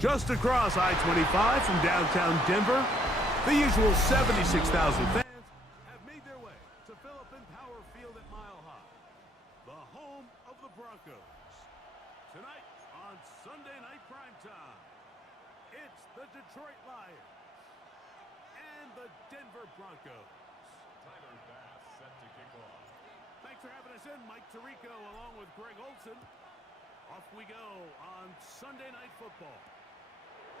Just across I-25 from downtown Denver, the usual 76,000 fans have made their way to Philippine Power Field at Mile High, the home of the Broncos. Tonight on Sunday Night Primetime, it's the Detroit Lions and the Denver Broncos. Tyler Bass set to kick off. Thanks for having us in, Mike Tirico, along with Greg Olson. Off we go on Sunday Night Football.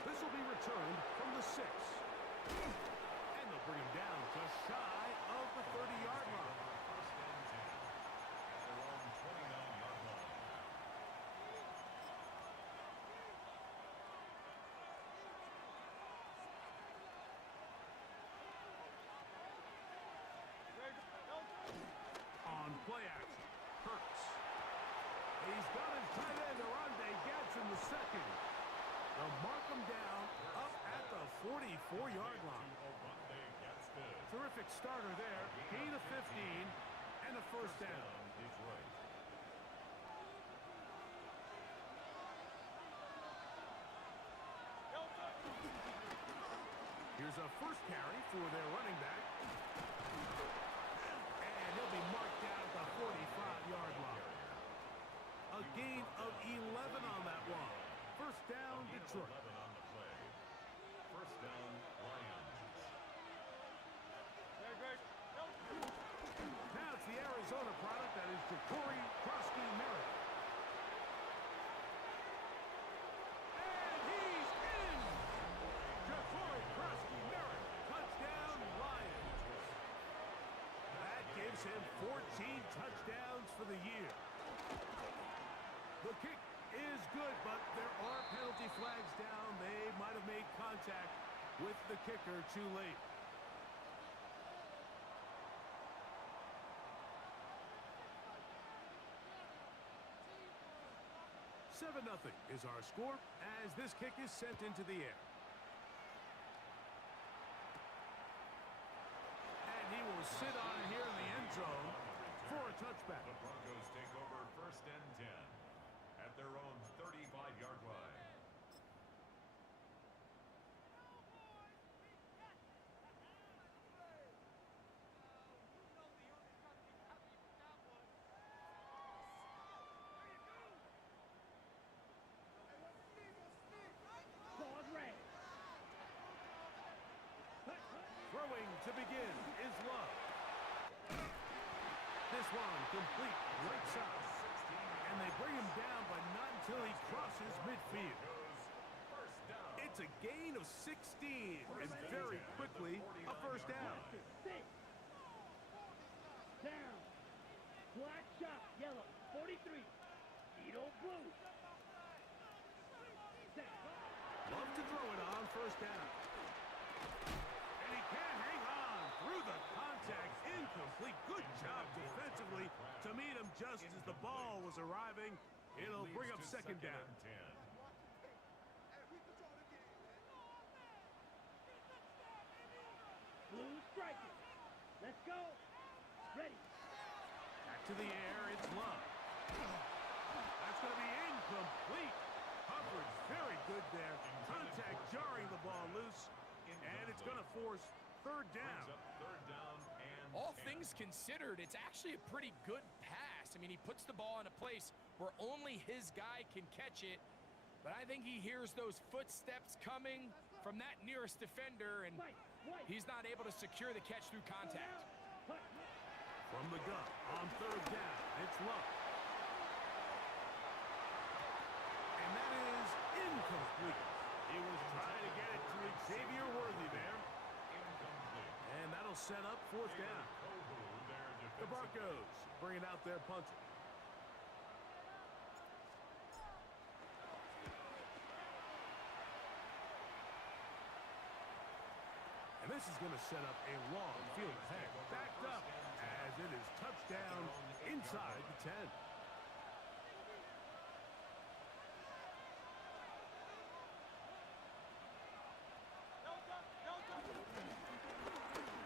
This will be returned from the 6. And they'll bring him down just shy of the 30-yard line. First and 10 at their own 29-yard line. On play action, Hurts. He's got his tight end, Arande Gadsden the second. They'll mark him down up at the 44-yard line. Terrific starter there. Gain of 15 and a first down. Detroit. Here's a first carry for their running back. And he'll be marked down at the 45-yard line. A gain of 11 on that one. First down, Detroit. 11 on the play. First down, Lions. Now it's the Arizona product that is Ja'Cory Krosky-Merritt. And he's in! Ja'Cory Krosky-Merritt, touchdown Lions. That gives him 14 touchdowns for the year. The kick is good, but there are penalty flags down. They might have made contact with the kicker too late. Seven 0 is our score as this kick is sent into the air. And he will sit on here in the end zone for a touchback. The Broncos take over first and 10 at their own 35-yard line. Throwing to begin is Love. This one complete right side. And they bring him down, but not until he crosses midfield. It's a gain of 16, and very quickly a first down. Down. Black shot, yellow, 43. Edo blue. Love to throw it on first down. And he can't hang on through the contact. Incomplete. Good job defensively to meet him just as the ball was arriving. It'll bring up second down. Blue striking. Let's go. Ready. Back to the air. It's Love. That's going to be incomplete. Coverage very good there. Contact jarring the ball loose. And it's going to force third down. All things considered, it's actually a pretty good pass. I mean, he puts the ball in a place where only his guy can catch it. But I think he hears those footsteps coming from that nearest defender, and he's not able to secure the catch through contact. From the gun on third down, it's Love. And that is incomplete. He was trying to get it to Xavier Worthy there. And that'll set up fourth down. The Broncos bringing out their punter. This is going to set up a long field ahead. Backed up as it is touchdown inside the 10.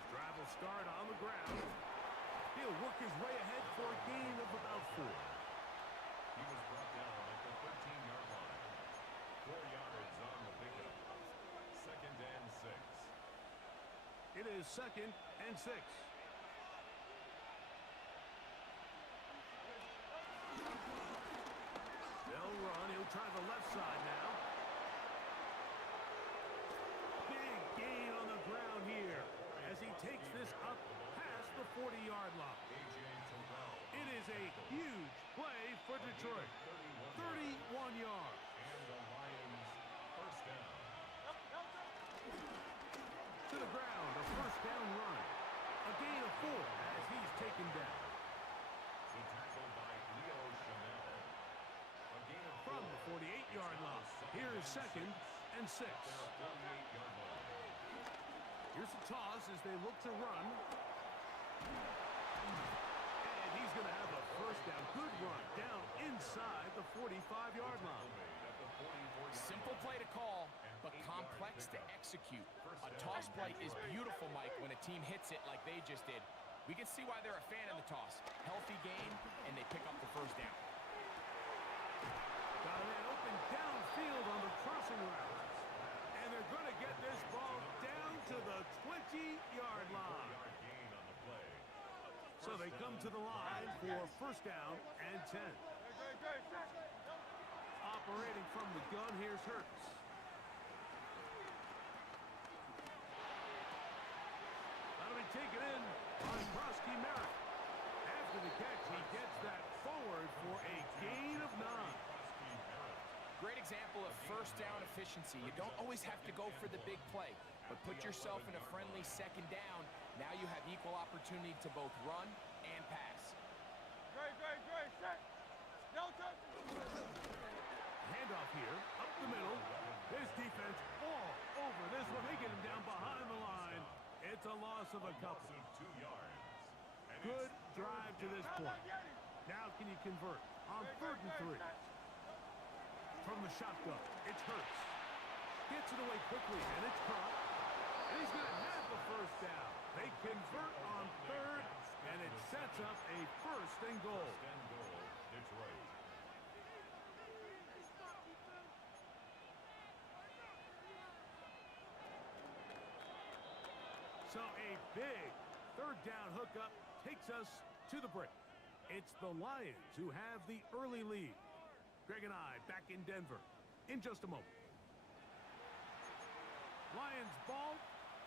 Drive will start on the ground. He'll work his way ahead for a gain of about 4. He was brought down at the 13-yard line. 4 yards on the pickup. 2nd and 6. It is 2nd and 6. They'll run. He'll try the left side now. Big gain on the ground here as he takes this up past the 40-yard line. It is a huge play for Detroit. 31 yards. And the Lions first down. To the ground, a first down run. A gain of 4 as he's taken down. The tackle by Leo Chanel. A gain of 4. From the 48-yard line. Here is 2nd and 6. Their 48-yard line. Here's a toss as they look to run. And he's going to have a first down. Good run down inside the 45-yard line. Simple play to call, but complex to execute. A toss play is beautiful, Mike, when a team hits it like they just did. We can see why they're a fan of the toss. Healthy game, and they pick up the first down. Got a man open downfield on the crossing route. And they're going to get this ball down to the 20-yard line. So they come to the line for first down and 10. Operating from the gun, here's Hurts. That'll be taken in by Krosky Merritt. After the catch, he gets that forward for a gain of 9. Great example of first down efficiency. You don't always have to go for the big play, but put yourself in a friendly second down. Now you have equal opportunity to both run and pass. Handoff here, up the middle. His defense all over this one. They get him down behind the line. It's a loss of a couple. 2 yards. Good drive to this point. Now can you convert on 3rd and 3? From the shotgun, it's Hurts. Gets it away quickly, and it's caught. And he's going to have the first down. They convert on 3rd, and it sets up a 1st and goal. First and goal, Detroit. So a big 3rd down hookup takes us to the break. It's the Lions who have the early lead. Greg and I back in Denver in just a moment. Lions ball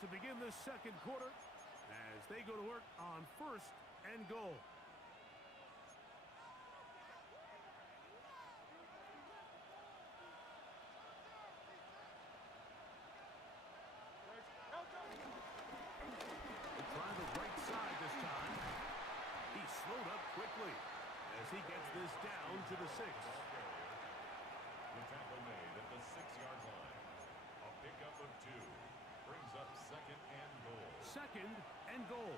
to begin this 2nd quarter as they go to work on 1st and goal. They try the right side this time. He slowed up quickly as he gets this down to the 6. The tackle made at the 6-yard line. A pickup of 2. Brings up 2nd and goal. 2nd and goal.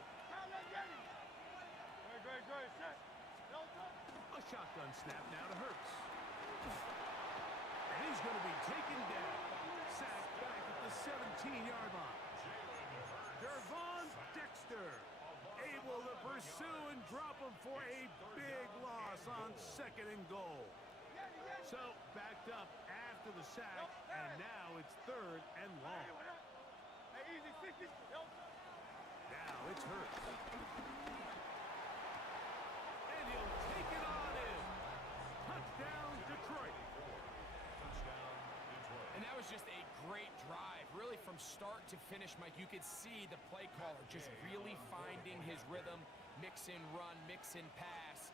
A shotgun snap now to Hurts. And he's going to be taken down. Sacked back at the 17-yard line. Dervon Dexter able to pursue and drop him for a big loss on 2nd and goal. So backed up after the sack, and now it's 3rd and long. Now it's Hurts. And he'll take it on in. Touchdown, Detroit. Touchdown, Detroit. And that was just a great drive, really from start to finish, Mike. You could see the play caller just really finding his rhythm, mix in run, mix in pass.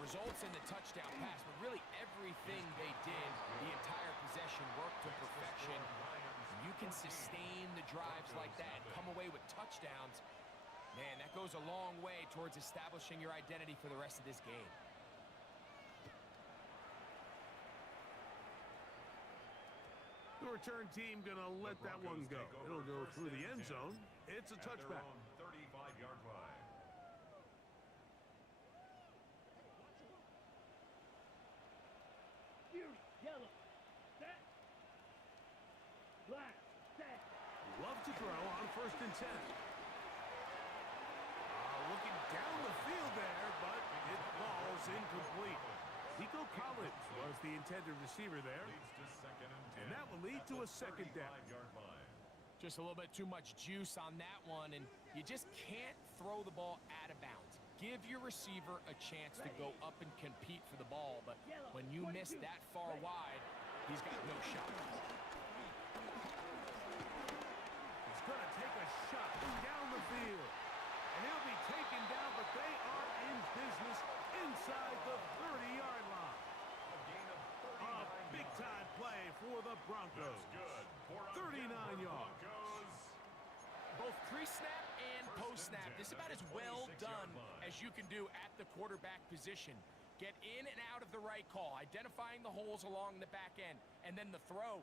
Results in the touchdown pass, but really everything they did, the entire possession worked to perfection. You can sustain the drives like that and come away with touchdowns. Man, that goes a long way towards establishing your identity for the rest of this game. We were return team going to let that one go. It'll go through the end zone. It's a touchback. 35-yard line. Fury, yellow. Set. Black, set. Love to throw on 1st and 10. Looking down the field there, but it falls incomplete. Nico Collins was the intended receiver there. Leads to 2nd and 10. And that will lead to a second down. 35-yard line. Just a little bit too much juice on that one, and you just can't throw the ball out of bounds. Give your receiver a chance to go up and compete for the ball, but when you miss that far wide, he's got no shot. He's going to take a shot down the field. And he'll be taken down, but they are in business inside the 30-yard line. A gain of A 39 big-time play for the Broncos. That's good. 39 yards. Broncos. Both pre-snap and post-snap, this is about as well done as you can do at the quarterback position. Get in and out of the right call, identifying the holes along the back end, and then the throw.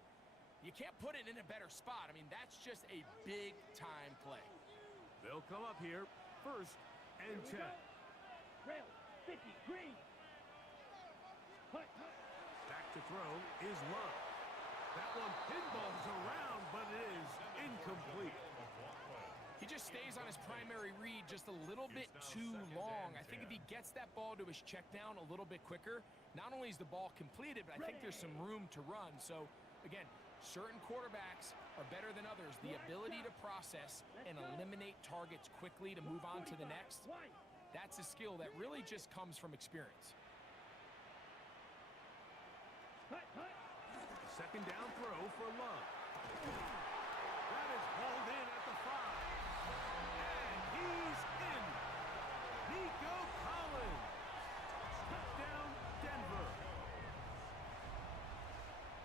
You can't put it in a better spot. I mean, that's just a big-time play. They'll come up here, 1st and 10. Rail, 50, green. Hut, hut. Back to throw is Love. That one pinballs around, but it is incomplete. He just stays on his primary read just a little bit too long. I think if he gets that ball to his check down a little bit quicker, not only is the ball completed, but I think there's some room to run. So, again, certain quarterbacks are better than others. The ability to process and eliminate targets quickly to move on to the next, that's a skill that really just comes from experience. Hut, hut. Second down throw for Love. That is hauled in at the 5. And he's in. Nico Collins. Touchdown, Denver.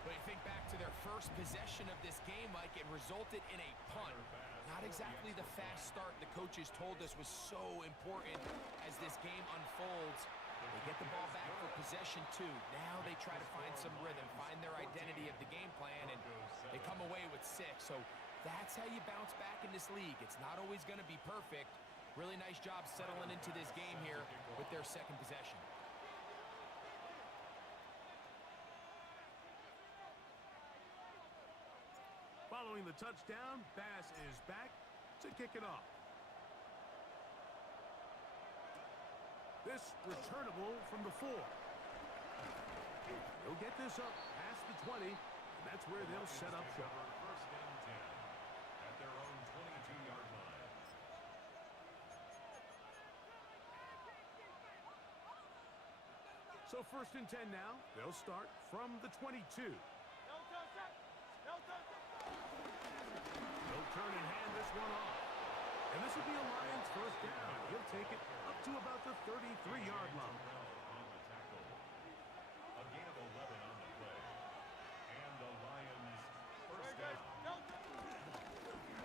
But you think back to their first possession of this game, Mike, it resulted in a punt. Not exactly the fast start the coaches told us was so important as this game unfolds. They get the ball back for possession 2. Now they try to find some rhythm, find their identity of the game plan, and they come away with 6. So that's how you bounce back in this league. It's not always going to be perfect. Really nice job settling into this game here with their second possession. Following the touchdown, Bass is back to kick it off. This returnable from the 4. They'll get this up past the 20, and that's where they'll set up shop. 1st and 10 at their own 22-yard line. So 1st and 10 now. They'll start from the 22. They'll turn and hand this one off. And this will be a Lions 1st down. He'll take it up to about the 33-yard line. On the tackle. A gain of 11 on the play. And the Lions 1st down.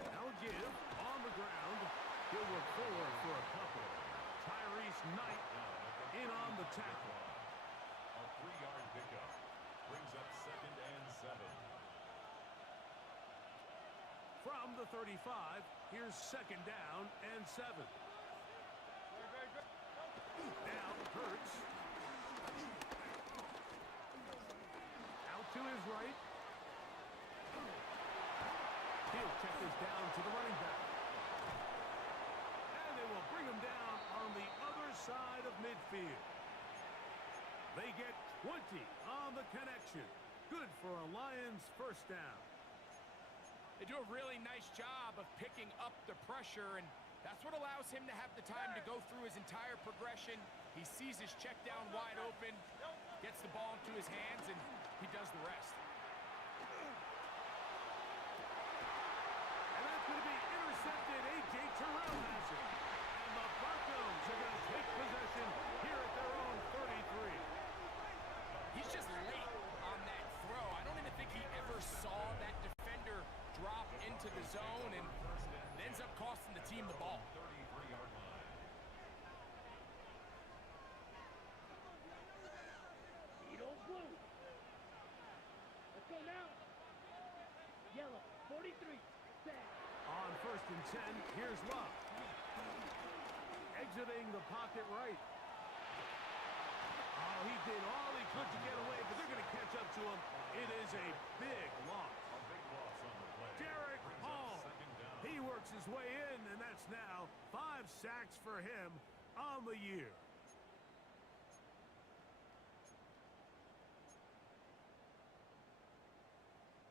Now give on the ground. He'll look forward for a couple. Tyrese Knight in on the tackle. A 3-yard pickup. Brings up 2nd and 7. From the 35, here's 2nd down and 7. Now Hurts. Out to his right. He'll check this down to the running back. And they will bring him down on the other side of midfield. They get 20 on the connection. Good for a Lions 1st down. They do a really nice job of picking up the pressure, and that's what allows him to have the time to go through his entire progression. He sees his check down wide open, gets the ball into his hands, and he does the rest. And that's going to be intercepted. A.J. Terrell has it. And the Broncos are going to take possession here at their own 33. He's just late on that throw. I don't even think he ever saw that defender drop into the zone, and it ends up costing the team the ball. 33-yard line. Edo blue. Let's go now. down. On 1st and 10, here's Love. Exiting the pocket right. Oh, he did all he could to get away, but they're going to catch up to him. It is a big loss. A big loss on the play. Derek Brings up Hall. second down. He works his way in, and that's now 5 sacks for him on the year.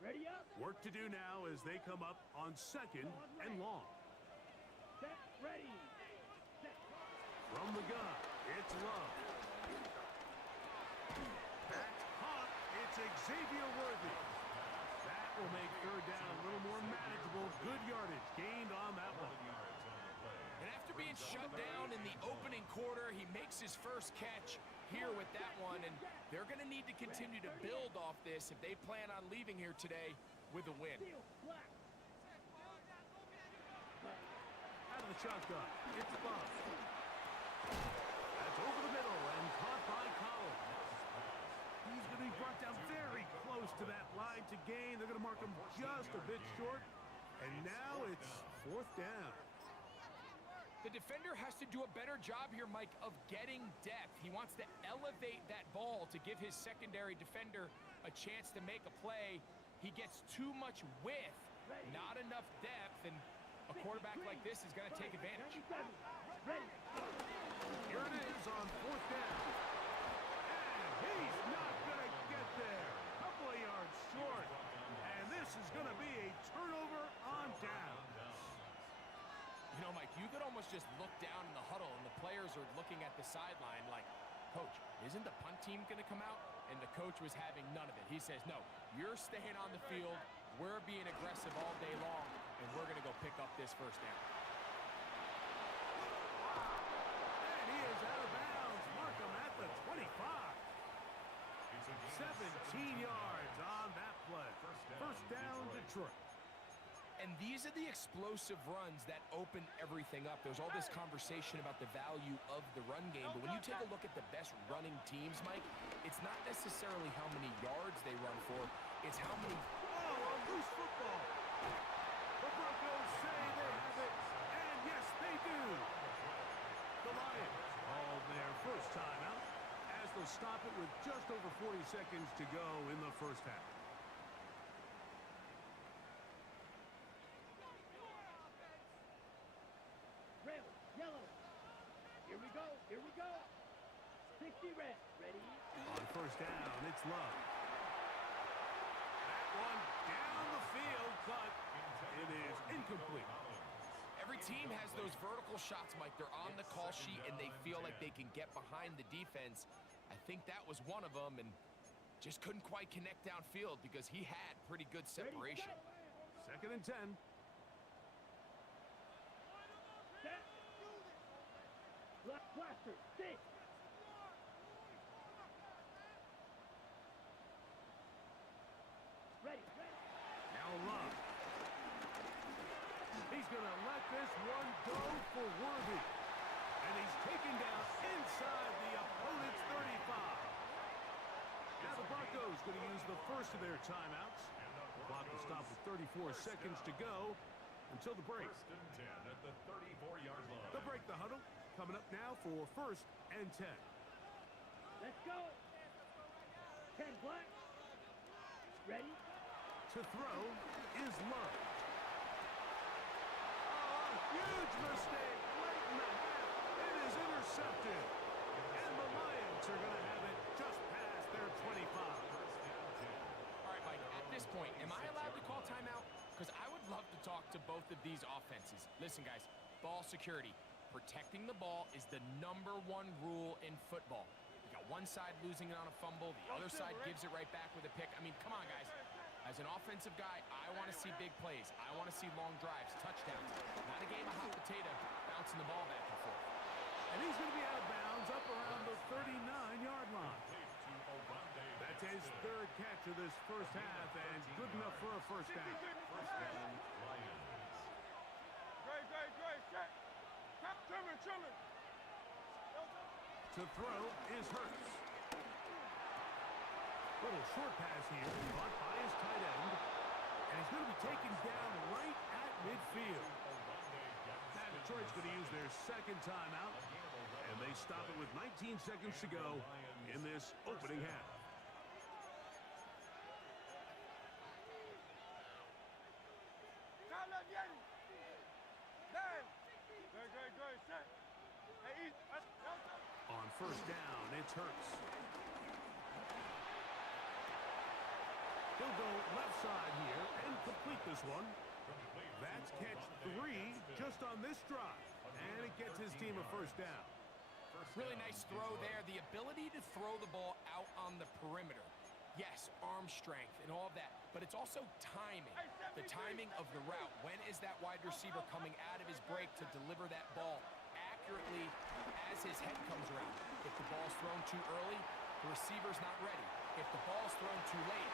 Ready up. Work to do now as they come up on 2nd and long. Set. Ready. Set. From the gun, it's Love. That's caught. It's Xavier Worthy. That will make 3rd down a little more manageable. Good yardage gained on that one. 11 yards on the play. And after being shut down in the opening quarter, he makes his first catch here with that one, and they're going to need to continue to build off this if they plan on leaving here today with a win. Steel. Black. Out of the shotgun, it's Love. That's over the middle and caught by Collins. He's going to be brought down very close to that line to gain. They're going to mark him just a bit short. And now it's 4th down. The defender has to do a better job here, Mike, of getting depth. He wants to elevate that ball to give his secondary defender a chance to make a play. He gets too much width, not enough depth, and a quarterback like this is going to take advantage. 97. Ready. Here it is on 4th down. And he's not going to get there. Couple of yards short. And this is going to be a turnover on down. You know, Mike, you could almost just look down in the huddle, and the players are looking at the sideline like, Coach, isn't the punt team going to come out? And the coach was having none of it. He says, no, you're staying on the field. We're being aggressive all day long, and we're going to go pick up this 1st down. And he is out of bounds. Mark him at the 25. It's a gain of 17 yards on that play. First down, Detroit. And these are the explosive runs that open everything up. There's all this conversation about the value of the run game, but when you take a look at the best running teams, Mike, it's not necessarily how many yards they run for, it's how many... Oh, a loose football. The Broncos say they have it, and yes, they do. The Lions call their first timeout as they'll stop it with just over 40 seconds to go in the first half. Red. Yellow. Here we go. Here we go. 60 red. Ready. On 1st down, it's Love. That one down the field, but it is incomplete. Every team has those vertical shots, Mike. They're on the call sheet, and they feel like they can get behind the defense. I think that was one of them, and just couldn't quite connect downfield because he had pretty good separation. 2nd and 10. Set. Black blaster. Stick. Ready. Ready. Now Love. He's going to let this one go for Worthy. And he's taken down inside the opponent's 35. Now the Broncos going to use the first of their timeouts. Clock will stop with 34 seconds to go until the break. 1st and 10 at the 34-yard line. They'll break the huddle. Coming up now for 1st and 10. Let's go. 10 black. Ready. To throw is Love. Oh, huge mistake late in the half. It is intercepted. And the Lions are going to have it just past their 25. All right, Mike, at this point, am I allowed to call timeout? Because I would love to talk to both of these offenses. Listen, guys, ball security. Protecting the ball is the #1 rule in football. You got one side losing it on a fumble, the other side gives it right back with a pick. I mean, come on, guys. As an offensive guy, I want to see big plays. I want to see long drives, touchdowns. Not a game of hot potato, bouncing the ball back and forth. And he's going to be out of bounds up around the 39-yard line. That's his 3rd catch of this first half, and good enough for a first down. First down, Lions. To throw is Hurts. Little short pass here, caught by his tight end. And he's going to be taken down right at midfield. And Detroit's going to use their second timeout. And they stop it with 19 seconds to go in this opening half. On first down, it's Hurts. He'll go left side here and complete this one. That's catch 3 just on this drive. And it gets his team a first down. Really nice throw there. The ability to throw the ball out on the perimeter. Yes, arm strength and all of that, but it's also timing. The timing of the route. When is that wide receiver coming out of his break to deliver that ball accurately as his head comes around? If the ball's thrown too early, the receiver's not ready. If the ball's thrown too late,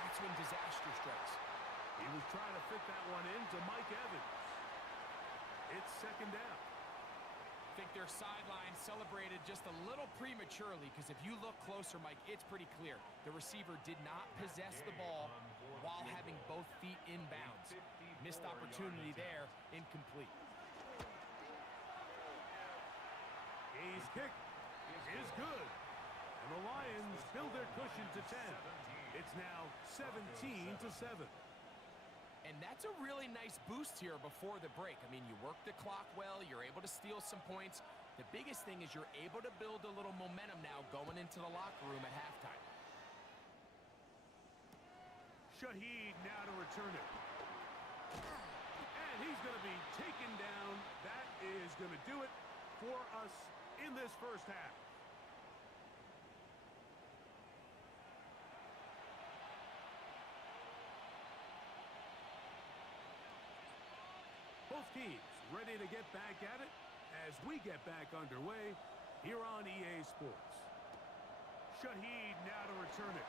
that's when disaster strikes. He was trying to fit that one in to Mike Evans. It's second down. I think their sideline celebrated just a little prematurely because if you look closer, Mike, it's pretty clear. The receiver did not possess the ball while having both feet inbounds. Missed opportunity there, incomplete. His kick is good. And the Lions build their cushion to 10. It's now 17-7. And that's a really nice boost here before the break. I mean, you work the clock well. You're able to steal some points. The biggest thing is you're able to build a little momentum now going into the locker room at halftime. Shaheed now to return it. And he's going to be taken down. That is going to do it for us in this first half. Both teams ready to get back at it as we get back underway here on EA Sports. Shaheed now to return it.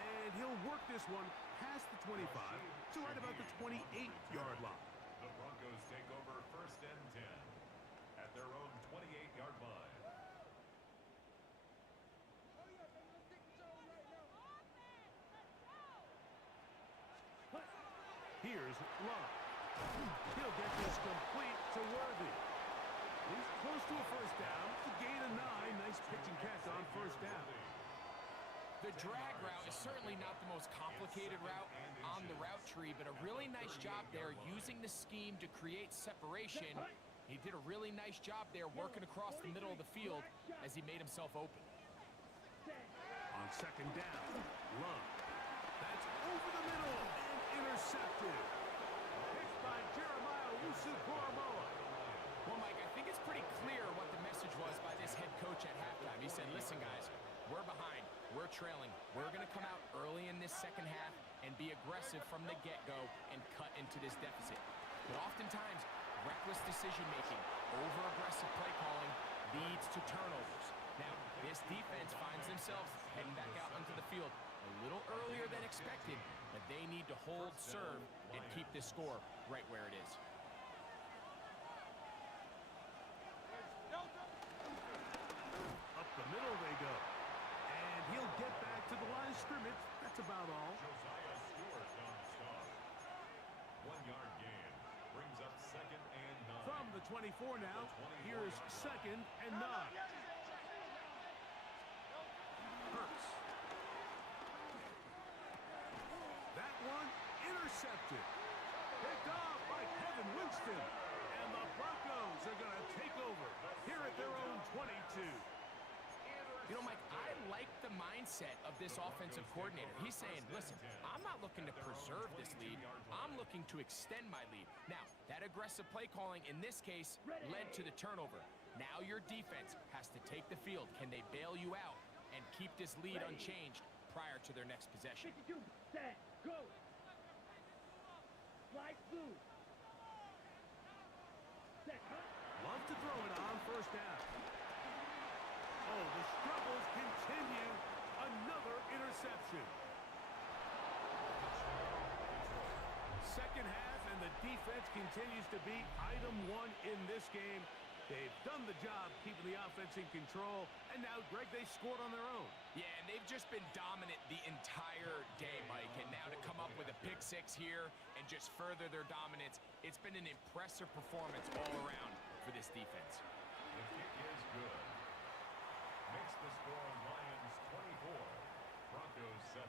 And he'll work this one past the 25 to right about the 28-yard line. The Broncos take over first and 10 at their own 28-yard line. Here's Love. He'll get this complete to Worthy. He's close to a first down. To gain a 9. Nice pitch and catch on first down. The drag route is certainly not the most complicated route on the route tree, but a really nice job there using the scheme to create separation. He did a really nice job there working across the middle of the field as he made himself open. On second down, Love. That's over the middle and intercepted. Picked by Jeremiah Owusu-Koramoah. Well, Mike, I think it's pretty clear what the message was by this head coach at halftime. He said, listen, guys, we're behind. We're trailing. We're going to come out early in this second half and be aggressive from the get-go and cut into this deficit. But oftentimes, reckless decision-making, over-aggressive play calling leads to turnovers. Now, this defense finds themselves heading back out onto the field a little earlier than expected, but they need to hold serve and keep this score right where it is. Up the middle they go. And he'll get back to the line of scrimmage. That's about all. Josiah Stewart on the stop. 1-yard gain brings up second and 9. From the 24 now, here's second and 9. Hurts. That one intercepted. Picked off by Kevin Winston. And the Broncos are going to take over here at their own 22. You know, Mike, I like the mindset of this offensive coordinator. He's saying, listen, I'm not looking to preserve this lead. I'm looking to extend my lead. Now, that aggressive play calling in this case led to the turnover. Now your defense has to take the field. Can they bail you out and keep this lead unchanged prior to their next possession? 52, set, go. Slide through. Set, huh? Love to throw it on first down. Oh, the struggles continue. Another interception. Second half, and the defense continues to be item one in this game. They've done the job keeping the offense in control, and now, Greg, they scored on their own. Yeah, and they've just been dominant the entire day, Mike. And now to come up with a pick six here and just further their dominance, it's been an impressive performance all around for this defense. The kick is good. Makes the score Lions 24, Broncos 7.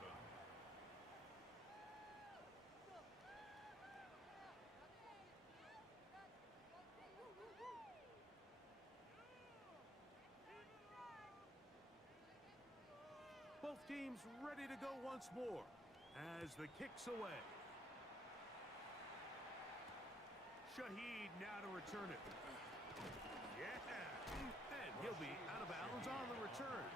Both teams ready to go once more as the kick's away. Shaheed now to return it. Yeah, and he'll be out of bounds on the return,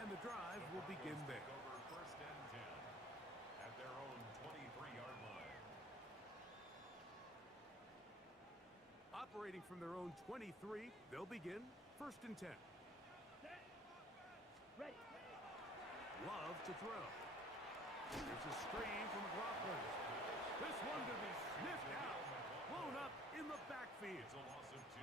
and the drive will begin there. Over first and 10 at their own 23-yard line. Operating from their own 23, they'll begin first and 10. Ready. Love to throw. There's a screen from McLaughlin. This one to be sniffed out. Blown up in the backfield. It's a loss of 2.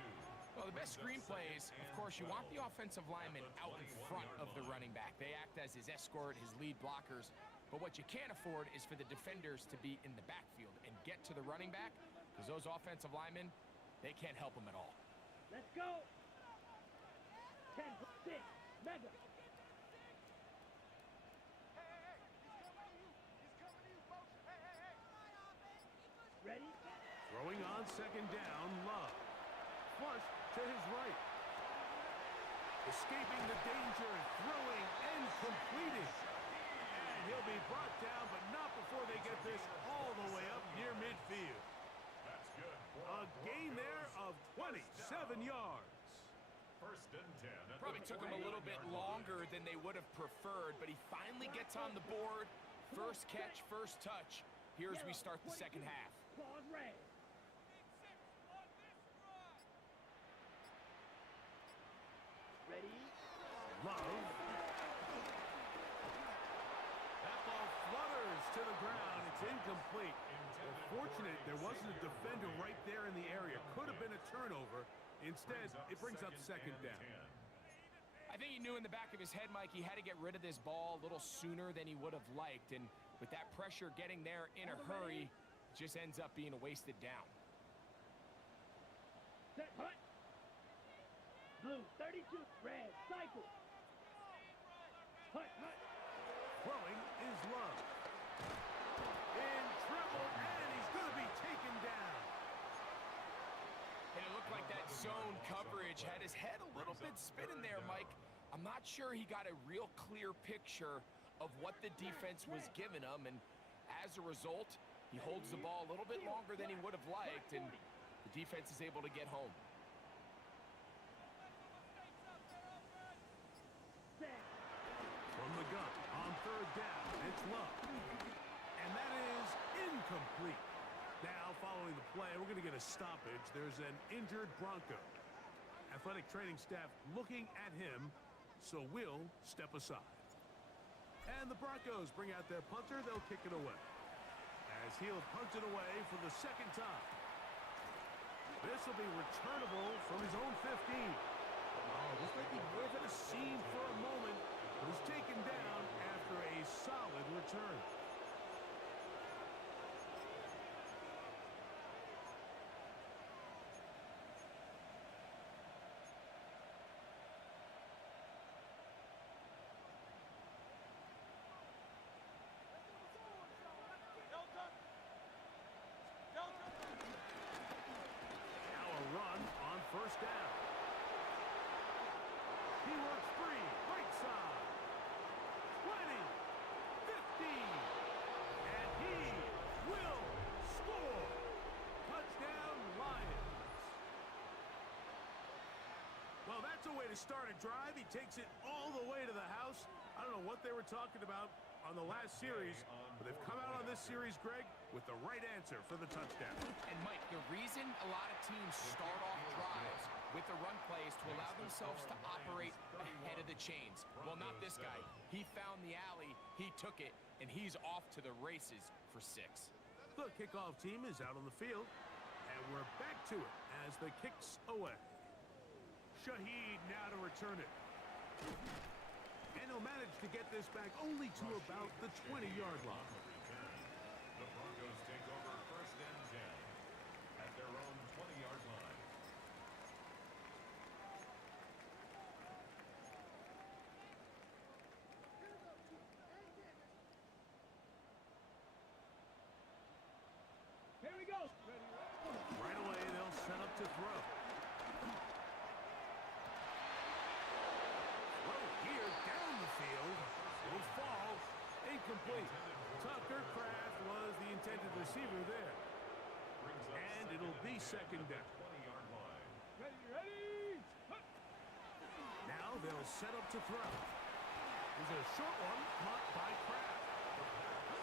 Well, the best screenplays, of course, you want the offensive lineman out in front of the running back. They act as his escort, his lead blockers. But what you can't afford is for the defenders to be in the backfield and get to the running back, because those offensive linemen, they can't help him at all. Let's go. 10-6. Mega. Ready? Throwing on second down, Love. Flush to his right. Escaping the danger, throwing and completing. And he'll be brought down, but not before they get this all the way up near midfield. That's good. A gain there of 27 yards. First and 10. Probably took him a little bit longer than they would have preferred, but he finally gets on the board. First catch, first touch. Here as we start the second half. Claws red. Ready? Love. That ball flutters to the ground. It's incomplete. Well, fortunate there wasn't a defender right there in the area. Could have been a turnover. Instead, it brings up second down. I think he knew in the back of his head, Mike, he had to get rid of this ball a little sooner than he would have liked. And with that pressure getting there in a hurry, it just ends up being a wasted down. Set, hut. Blue, 32. Red, cycle. Hut, hut. Throwing is Love. In trouble, and he's going to be taken down. And it looked like that zone coverage had his head a little bit spinning there, Mike. I'm not sure he got a real clear picture of what the defense was giving him, and as a result, he holds the ball a little bit longer than he would have liked, and the defense is able to get home. From the gun on third down, it's Love. And that is incomplete. Now, following the play, we're going to get a stoppage. There's an injured Bronco. Athletic training staff looking at him, so we'll step aside. And the Broncos bring out their punter. They'll kick it away, as he'll punt it away for the second time. This will be returnable from his own 15. Oh, looks like he may have had a seam for a moment, but was taken down after a solid return. Now a run on first down. He works free, right side. 20, 15, and he will score. Touchdown, Lions. Well, that's a way to start a drive. He takes it all the way to the house. I don't know what they were talking about on the last series, but they've come out on this series, Greg, with the right answer for the touchdown. And Mike, the reason a lot of teams start off drives with the run play is to allow themselves to operate ahead of the chains. Well, not this guy. He found the alley, he took it, and he's off to the races for 6. The kickoff team is out on the field, and we're back to it as the kick's away. Shaheed now to return it. And he'll manage to get this back only to about the 20-yard line. The Broncos take over first and 10 at their own 20-yard line. Here we go. Right away, they'll set up to throw. Throw here down the field. Will fall. Incomplete. Tucker Kraft was the intended receiver there. And it'll be second down. 20-yard line. Ready. Now they'll set up to throw. There's a short one caught by Kraft.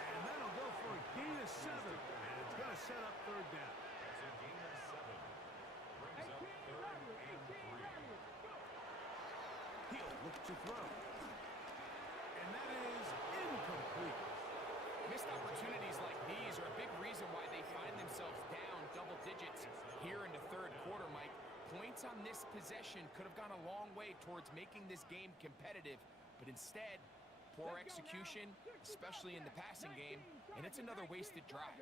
And that'll go for a gain of 7. And it's going to set up third down. That's a gain of 7. Brings up third and 3. He'll look to throw. And that is incomplete. Missed opportunities like these are a big reason why they find themselves down double digits here in the third quarter, Mike. Points on this possession could have gone a long way towards making this game competitive, but instead, poor execution, especially in the passing game, and it's another wasted drive.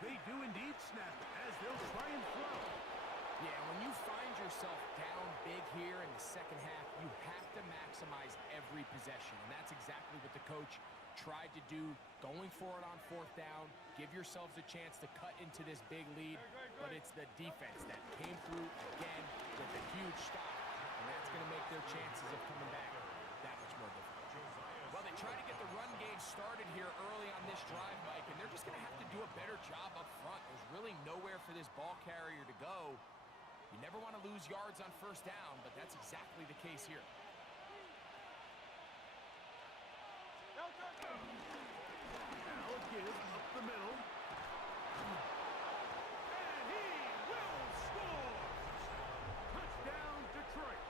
They do indeed snap it as they'll try and throw. Yeah, when you find yourself down big here in the second half, you have to maximize every possession, and that's exactly what the coach tried to do, going for it on fourth down, give yourselves a chance to cut into this big lead, but it's the defense that came through again with a huge stop, and that's going to make their chances of coming back that much more difficult. Well, they try to get the run game started here early on this drive, Mike, and they're just going to have to do a better job up front. There's really nowhere for this ball carrier to go. You never want to lose yards on first down, but that's exactly the case here. Now a give up the middle. And he will score! Touchdown, Detroit.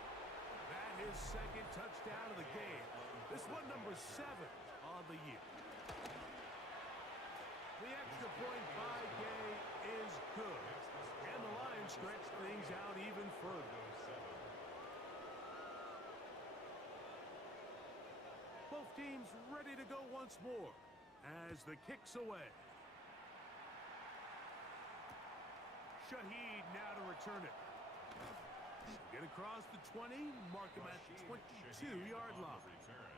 That is second touchdown of the game. This one number 7 on the year. The extra point by Gay is good. And the Lions stretch things out even further. Both teams ready to go once more as the kick's away. Shaheed now to return it. Get across the 20, mark him at the 22-yard line. Return.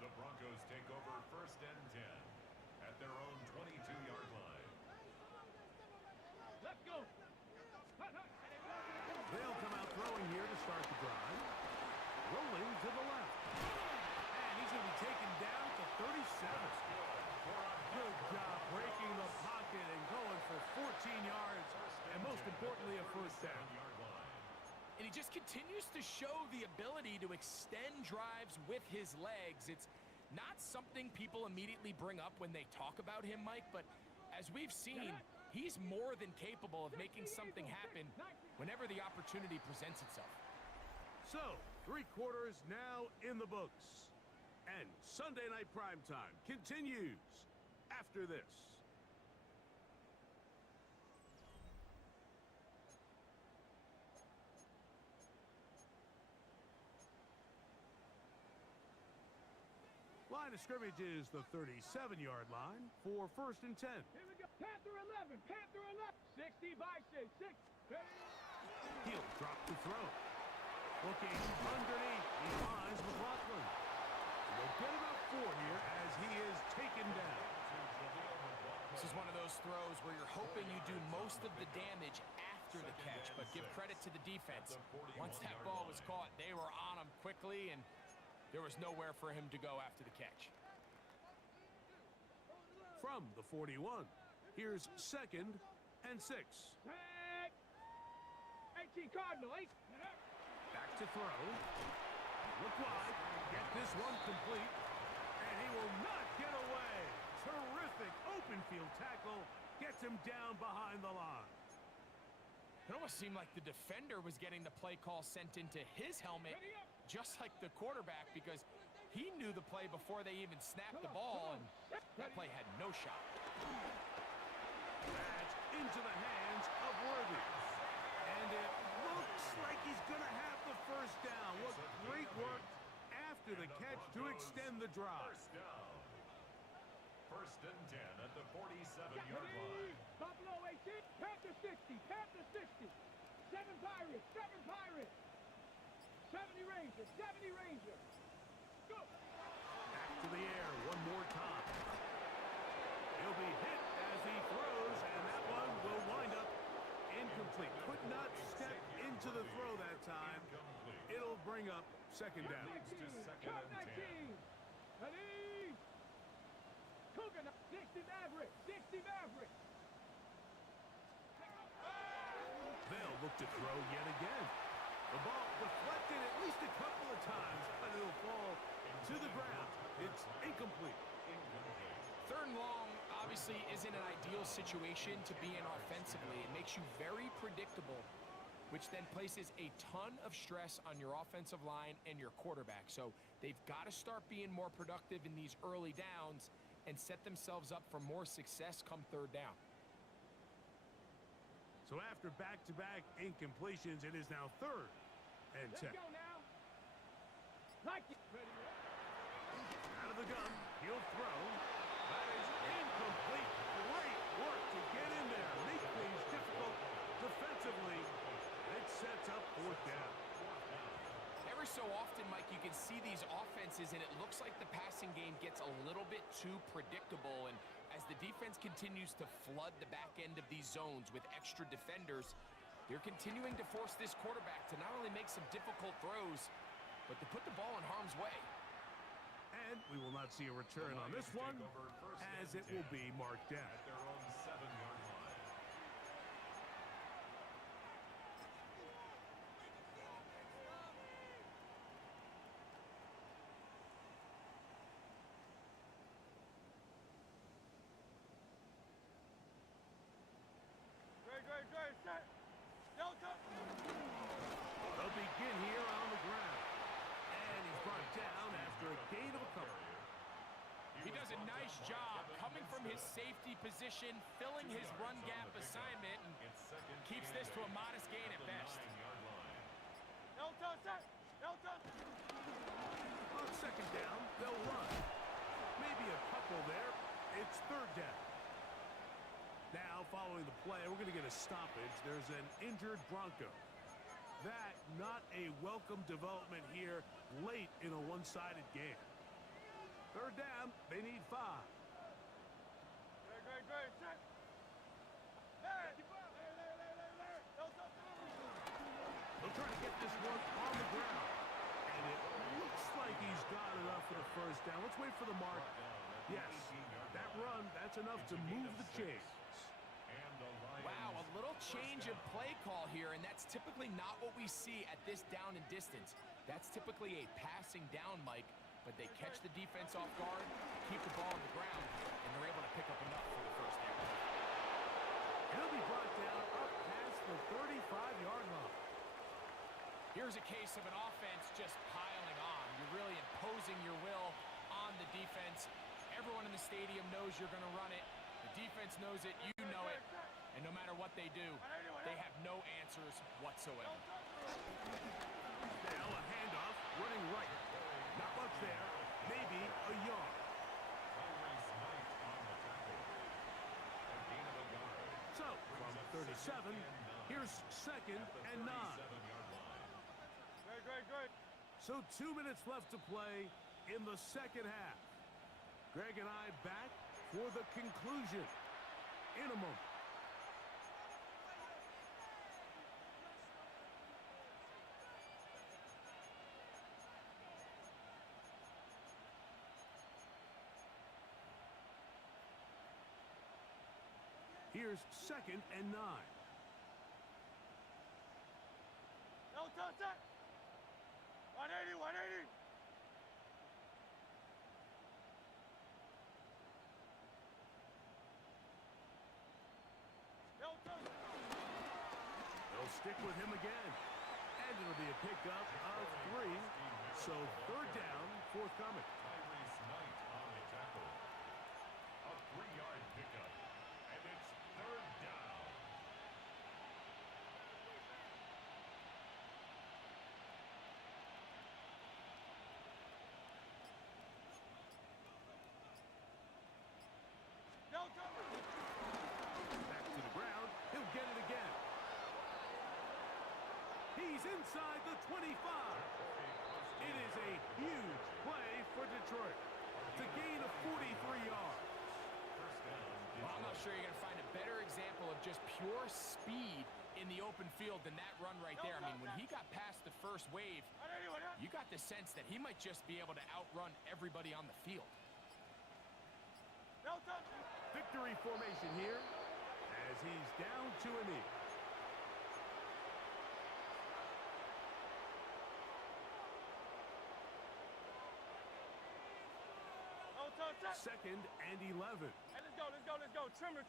The Broncos take over first and 10 at their own 22-yard line. Let's go. They'll come out throwing here to start the drive. Rolling to the left. And he's going to be taken down to 37. Good job breaking the pocket and going for 14 yards. And most importantly, a first down. And he just continues to show the ability to extend drives with his legs. It's not something people immediately bring up when they talk about him, Mike, but as we've seen, he's more than capable of making something happen whenever the opportunity presents itself. So, 3 quarters now in the books. And Sunday Night Primetime continues after this. Line of scrimmage is the 37-yard line for first and 10. Here we go. Panther 11. Panther 11. 60 by 6. 6. He'll drop the throw. Looking underneath. He finds McLaughlin. We'll get about 4 here as he is taken down. This is one of those throws where you're hoping you do most of the damage after the catch, but give credit to the defense. Once that ball was caught, they were on him quickly, and there was nowhere for him to go after the catch. From the 41, here's second and 6. 18 Cardinal. 8. Back to throw. Look wide. Get this one complete. And he will not get away. Terrific open field tackle. Gets him down behind the line. It almost seemed like the defender was getting the play call sent into his helmet, just like the quarterback, because he knew the play before they even snapped the ball, and that play had no shot. That's into the hands of Worthy. And it looks like he's going to have the first down. What great work after the catch to extend the drive. First down. First and 10 at the 47-yard line. Buffalo 18, Panther 60, Panther 60. 7 Pirates, 7 Pirates. 70 Rangers, 70 Rangers. Go! Back to the air one more time. He'll be hit as he throws, and that one will wind up incomplete. Could not step into the throw that time. It'll bring up second down. Count 19. Ready? Cougar 60 Mavericks, 60 Mavericks. They'll look to throw yet again. The ball deflected at least a couple of times, but it'll fall to the ground. It's incomplete. Third and long obviously isn't an ideal situation to be in offensively. It makes you very predictable, which then places a ton of stress on your offensive line and your quarterback. So they've got to start being more productive in these early downs and set themselves up for more success come third down. So after back-to-back incompletions, it is now third and 10. Let's go now. Like it. Out of the gun, he'll throw. That is incomplete. Great work to get in there. Make things difficult defensively. It sets up fourth down. Every so often, Mike, you can see these offenses, and it looks like the passing game gets a little bit too predictable. And as the defense continues to flood the back end of these zones with extra defenders, they're continuing to force this quarterback to not only make some difficult throws, but to put the ball in harm's way. And we will not see a return on this one, as it will be marked down. At their own 7-yard line. Great, set. Delta. They'll begin here on the ground. And he's brought down after a gain of a couple. He does a nice job coming from his safety position, filling his run gap assignment, and keeps this to a modest gain at best. Delta, set. Delta. On second down, they'll run. Maybe a couple there. It's third down. Now, following the play, we're going to get a stoppage. There's an injured Bronco. That, not a welcome development here late in a one-sided game. Third down, they need 5. Great, set. Hey! Delta. They'll try to get this one on the ground. And it looks like he's got enough for the first down. Let's wait for the mark. Yes, that run, that's enough to move the chains. Wow, a little change of play call here, and that's typically not what we see at this down and distance. That's typically a passing down, Mike, but they catch the defense off guard, keep the ball on the ground, and they're able to pick up enough for the first down. He'll be brought down up past the 35-yard line. Here's a case of an offense just piling on. You're really imposing your will on the defense. Everyone in the stadium knows you're going to run it. The defense knows it, you know it. And no matter what they do, they have no answers whatsoever. Now a handoff, running right. Not much there, maybe a yard. So, from 37, here's second and 9. Great. So 2 minutes left to play in the second half. Greg and I back for the conclusion in a moment. Here's second and 9. Delta, set. 180. Delta. They'll stick with him again. And it'll be a pickup of 3. So third down, forthcoming. Tyrese Knight on the tackle. A 3-yard pickup. And it's third down. inside the 25. It is a huge play for Detroit to gain a 43 yards. Well, I'm not sure you're going to find a better example of just pure speed in the open field than that run right there. I mean, when he got past the first wave, you got the sense that he might just be able to outrun everybody on the field. Victory formation here as he's down to a knee. Second and 11. Hey, let's go. Trimmer.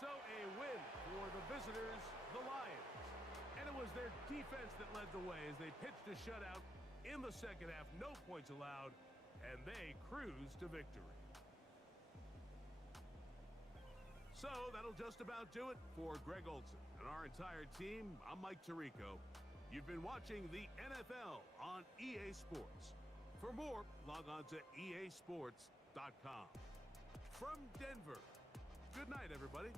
So a win for the visitors, the Lions. And it was their defense that led the way as they pitched a shutout in the second half. No points allowed, and they cruised to victory. So that'll just about do it for Greg Olsen and our entire team. I'm Mike Tirico. You've been watching the NFL on EA Sports. For more, log on to easports.com. From Denver, good night, everybody.